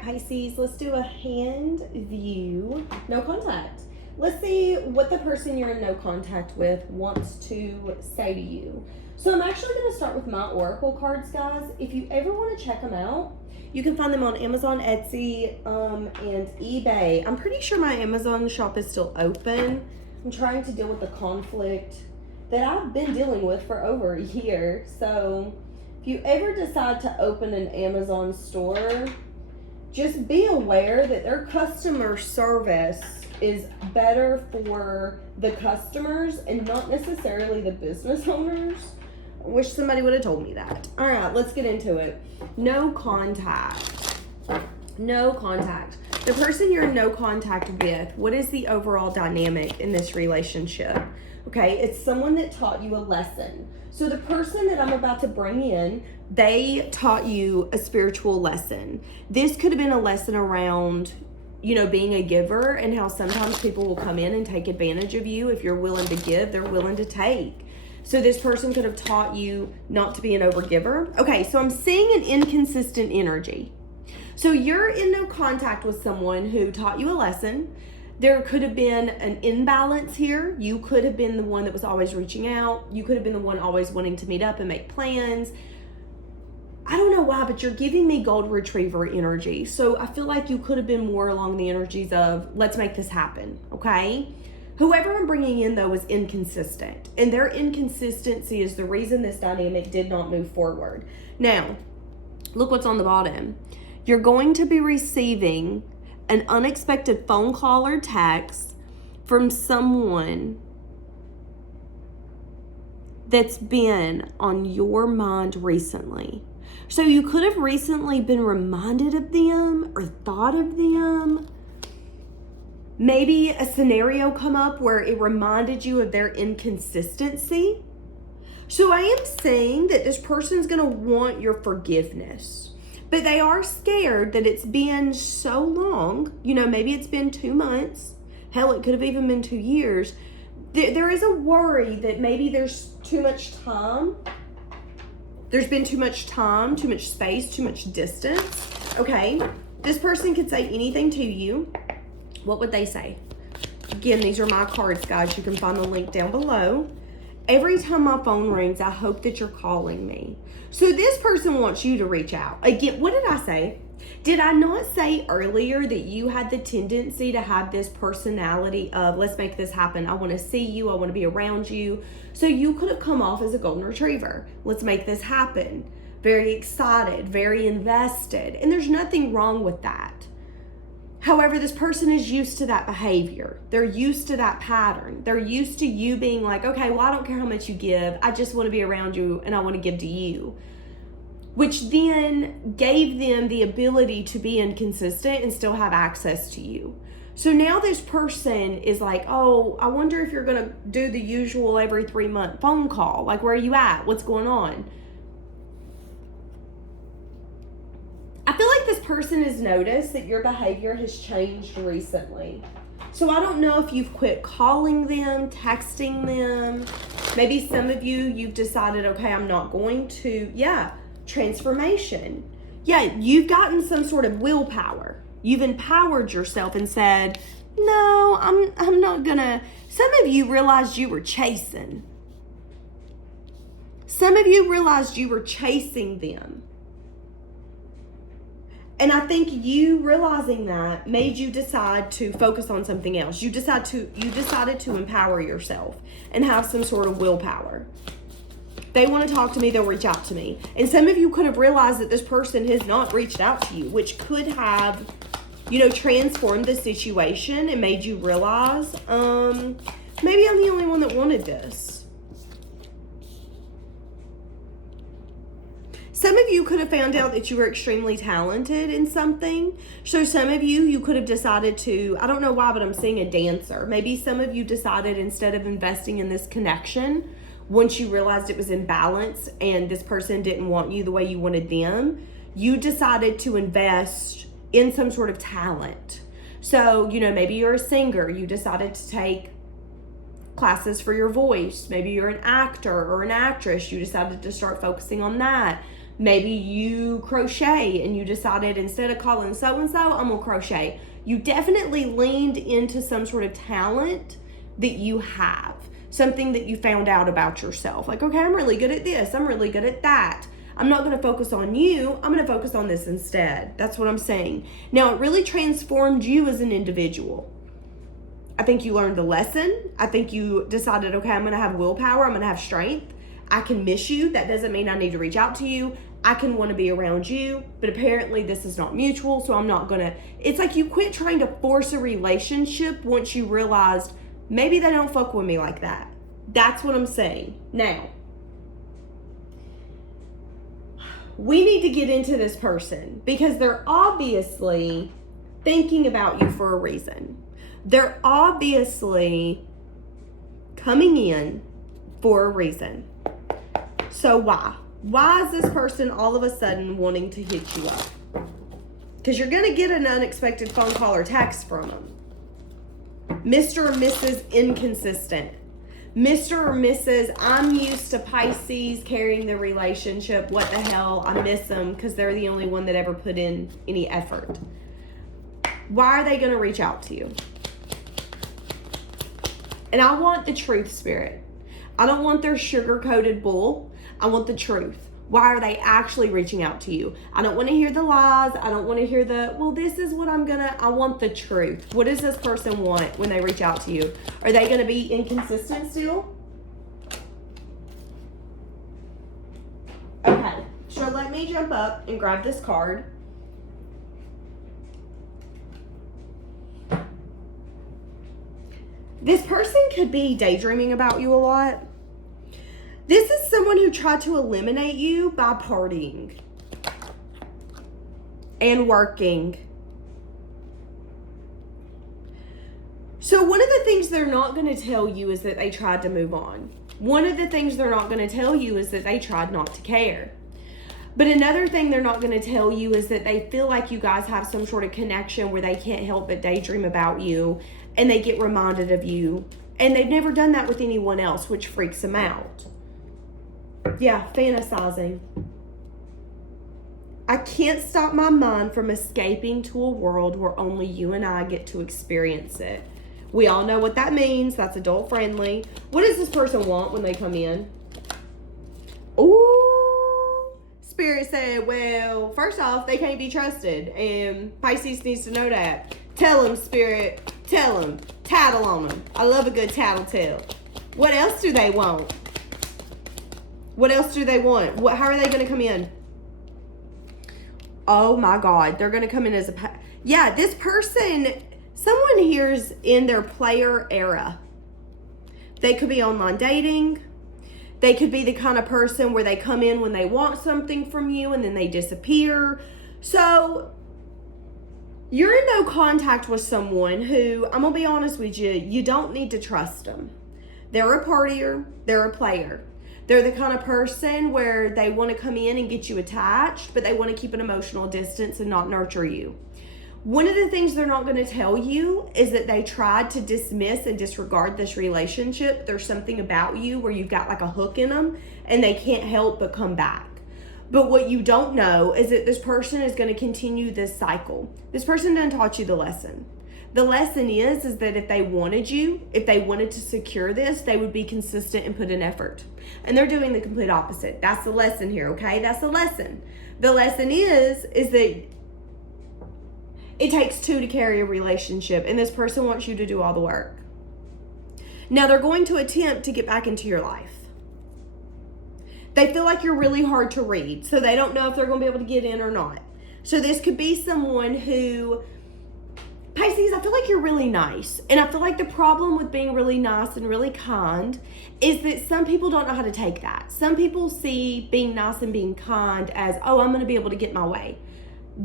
right, Pisces, let's do a hand view. No contact. Let's see what the person you're in no contact with wants to say to you. So I'm actually going to start with my oracle cards, guys. If you ever want to check them out, you can find them on Amazon, Etsy, and eBay. I'm pretty sure my Amazon shop is still open. I'm trying to deal with the conflict that I've been dealing with for over a year. So if you ever decide to open an Amazon store, just be aware that their customer service is better for the customers and not necessarily the business owners. I wish somebody would have told me that. All right, let's get into it. No contact. No contact. The person you're in no contact with, what is the overall dynamic in this relationship? Okay, it's someone that taught you a lesson. So the person that I'm about to bring in, they taught you a spiritual lesson. This could have been a lesson around, you know, being a giver and how sometimes people will come in and take advantage of you. If you're willing to give, they're willing to take. So this person could have taught you not to be an overgiver. Okay, so I'm seeing an inconsistent energy. So you're in no contact with someone who taught you a lesson. There could have been an imbalance here. You could have been the one that was always reaching out. You could have been the one always wanting to meet up and make plans. I don't know why, but you're giving me gold retriever energy. So I feel like you could have been more along the energies of, let's make this happen, okay? Whoever I'm bringing in, though, is inconsistent. And their inconsistency is the reason this dynamic did not move forward. Now, look what's on the bottom. You're going to be receiving an unexpected phone call or text from someone that's been on your mind recently. So you could have recently been reminded of them or thought of them. Maybe a scenario come up where it reminded you of their inconsistency. So I am saying that this person's going to want your forgiveness, but they are scared that it's been so long. You know, maybe it's been 2 months. Hell, it could have even been 2 years. There is a worry that maybe there's too much time. There's been too much time, too much space, too much distance. Okay, this person could say anything to you. What would they say? Again, these are my cards, guys. You can find the link down below. Every time my phone rings, I hope that you're calling me. So this person wants you to reach out. Again, what did I say? Did I not say earlier that you had the tendency to have this personality of, let's make this happen. I want to see you. I want to be around you. So you could have come off as a golden retriever. Let's make this happen. Very excited, very invested. And there's nothing wrong with that. However, this person is used to that behavior. They're used to that pattern. They're used to you being like, okay, well, I don't care how much you give. I just want to be around you and I want to give to you. Which then gave them the ability to be inconsistent and still have access to you. So now this person is like, oh, I wonder if you're going to do the usual every 3-month phone call. Like, where are you at? What's going on? I feel like this person has noticed that your behavior has changed recently. So I don't know if you've quit calling them, texting them. Maybe some of you, you've decided, okay, I'm not going to. Yeah, transformation. Yeah, you've gotten some sort of willpower. You've empowered yourself and said, no, I'm not gonna. Some of you realized you were chasing. Some of you realized you were chasing them. And I think you realizing that made you decide to focus on something else. You decided to empower yourself and have some sort of willpower. They want to talk to me, they'll reach out to me. And some of you could have realized that this person has not reached out to you, which could have, you know, transformed the situation and made you realize, maybe I'm the only one that wanted this. Some of you could have found out that you were extremely talented in something. So some of you could have decided to, I don't know why, but I'm seeing a dancer. Maybe some of you decided instead of investing in this connection, once you realized it was in balance and this person didn't want you the way you wanted them, you decided to invest in some sort of talent. So, you know, maybe you're a singer. You decided to take classes for your voice. Maybe you're an actor or an actress. You decided to start focusing on that. Maybe you crochet and you decided instead of calling so-and-so, I'm going to crochet. You definitely leaned into some sort of talent that you have. Something that you found out about yourself. Like, okay, I'm really good at this. I'm really good at that. I'm not going to focus on you. I'm going to focus on this instead. That's what I'm saying. Now, it really transformed you as an individual. I think you learned the lesson. I think you decided, okay, I'm going to have willpower. I'm going to have strength. I can miss you. That doesn't mean I need to reach out to you. I can want to be around you, but apparently this is not mutual, so I'm not going to. It's like you quit trying to force a relationship once you realized maybe they don't fuck with me like that. That's what I'm saying. Now, we need to get into this person because they're obviously thinking about you for a reason. They're obviously coming in for a reason. So why? Why is this person all of a sudden wanting to hit you up? Because you're going to get an unexpected phone call or text from them. Mr. or Mrs. Inconsistent. Mr. or Mrs. I'm used to Pisces carrying the relationship. What the hell? I miss them because they're the only one that ever put in any effort. Why are they going to reach out to you? And I want the truth, Spirit. I don't want their sugar-coated bull. I want the truth. Why are they actually reaching out to you? I don't want to hear the lies. I don't want to hear the, well, this is what I want the truth. What does this person want when they reach out to you? Are they going to be inconsistent still? Okay, so let me jump up and grab this card. This person could be daydreaming about you a lot. This is someone who tried to eliminate you by partying and working. So one of the things they're not going to tell you is that they tried to move on. One of the things they're not going to tell you is that they tried not to care. But another thing they're not going to tell you is that they feel like you guys have some sort of connection where they can't help but daydream about you and they get reminded of you. And they've never done that with anyone else, which freaks them out. Yeah, fantasizing. I can't stop my mind from escaping to a world where only you and I get to experience it. We all know what that means. That's adult friendly. What does this person want when they come in? Ooh, Spirit said, well, first off, they can't be trusted. And Pisces needs to know that. Tell them, Spirit. Tell them. Tattle on them. I love a good tattletale. What else do they want? What else do they want? How are they going to come in? Oh my God. They're going to come in as a... Yeah, this person, someone here's in their player era. They could be online dating. They could be the kind of person where they come in when they want something from you and then they disappear. So you're in no contact with someone who, I'm going to be honest with you, you don't need to trust them. They're a partier. They're a player. They're the kind of person where they want to come in and get you attached, but they want to keep an emotional distance and not nurture you. One of the things they're not going to tell you is that they tried to dismiss and disregard this relationship. There's something about you where you've got like a hook in them and they can't help but come back. But what you don't know is that this person is going to continue this cycle. This person done taught you the lesson. The lesson is that if they wanted you, if they wanted to secure this, they would be consistent and put in effort. And they're doing the complete opposite. That's the lesson here, okay? That's the lesson. The lesson is that it takes two to carry a relationship, and this person wants you to do all the work. Now, they're going to attempt to get back into your life. They feel like you're really hard to read, so they don't know if they're going to be able to get in or not. So this could be someone who... Pisces, I feel like you're really nice. And I feel like the problem with being really nice and really kind is that some people don't know how to take that. Some people see being nice and being kind as, oh, I'm going to be able to get my way.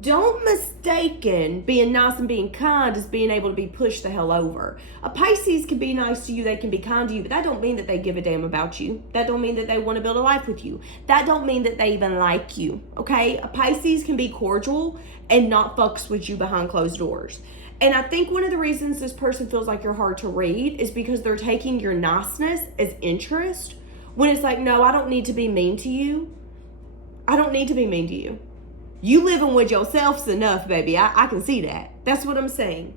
Don't mistaken being nice and being kind as being able to be pushed the hell over. A Pisces can be nice to you, they can be kind to you, but that don't mean that they give a damn about you. That don't mean that they want to build a life with you. That don't mean that they even like you, okay? A Pisces can be cordial and not fucks with you behind closed doors. And I think one of the reasons this person feels like you're hard to read is because they're taking your niceness as interest when it's like, no, I don't need to be mean to you. I don't need to be mean to you. You living with yourself's enough, baby. I can see that. That's what I'm saying.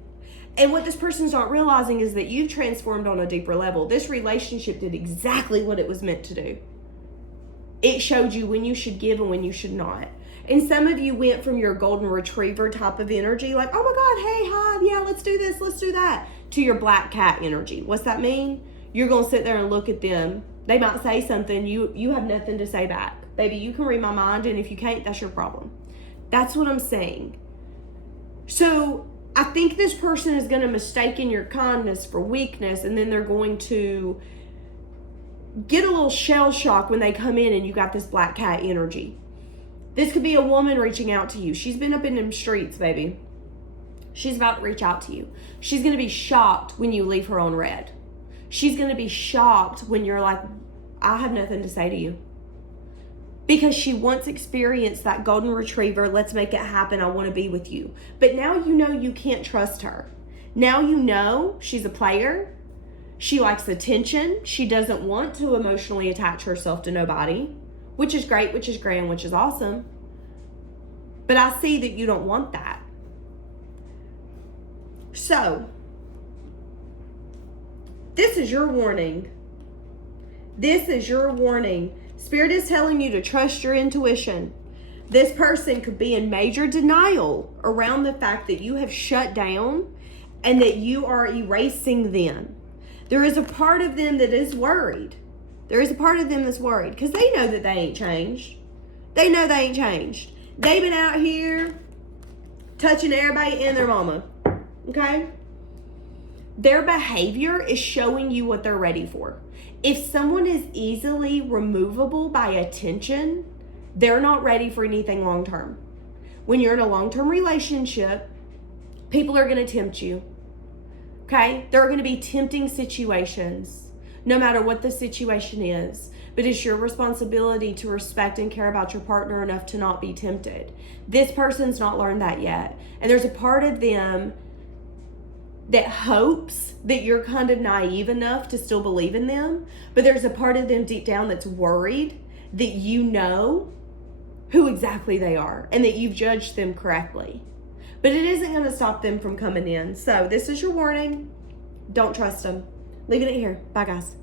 And what this person's not realizing is that you've transformed on a deeper level. This relationship did exactly what it was meant to do. It showed you when you should give and when you should not. And some of you went from your golden retriever type of energy, like, oh my God, hey, hi, yeah, let's do this, let's do that, to your black cat energy. What's that mean? You're going to sit there and look at them. They might say something. You have nothing to say back. Baby, you can read my mind, and if you can't, that's your problem. That's what I'm saying. So I think this person is going to mistake your kindness for weakness, and then they're going to get a little shell shock when they come in and you got this black cat energy. This could be a woman reaching out to you. She's been up in them streets, baby. She's about to reach out to you. She's going to be shocked when you leave her on red. She's going to be shocked when you're like, I have nothing to say to you. Because she once experienced that golden retriever, let's make it happen, I want to be with you. But now you know you can't trust her. Now you know she's a player. She likes attention. She doesn't want to emotionally attach herself to nobody, which is great, which is grand, which is awesome. But I see that you don't want that. So, this is your warning. This is your warning. Spirit is telling you to trust your intuition. This person could be in major denial around the fact that you have shut down and that you are erasing them. There is a part of them that is worried. There is a part of them that's worried because they know that they ain't changed. They know they ain't changed. They've been out here touching everybody and their mama. Okay? Their behavior is showing you what they're ready for. If someone is easily removable by attention, they're not ready for anything long term. When you're in a long-term relationship, people are going to tempt you. Okay? There are going to be tempting situations, no matter what the situation is. But it's your responsibility to respect and care about your partner enough to not be tempted. This person's not learned that yet. And there's a part of them that hopes that you're kind of naive enough to still believe in them. But there's a part of them deep down that's worried that you know who exactly they are and that you've judged them correctly. But it isn't going to stop them from coming in. So this is your warning. Don't trust them. Leaving it here. Bye, guys.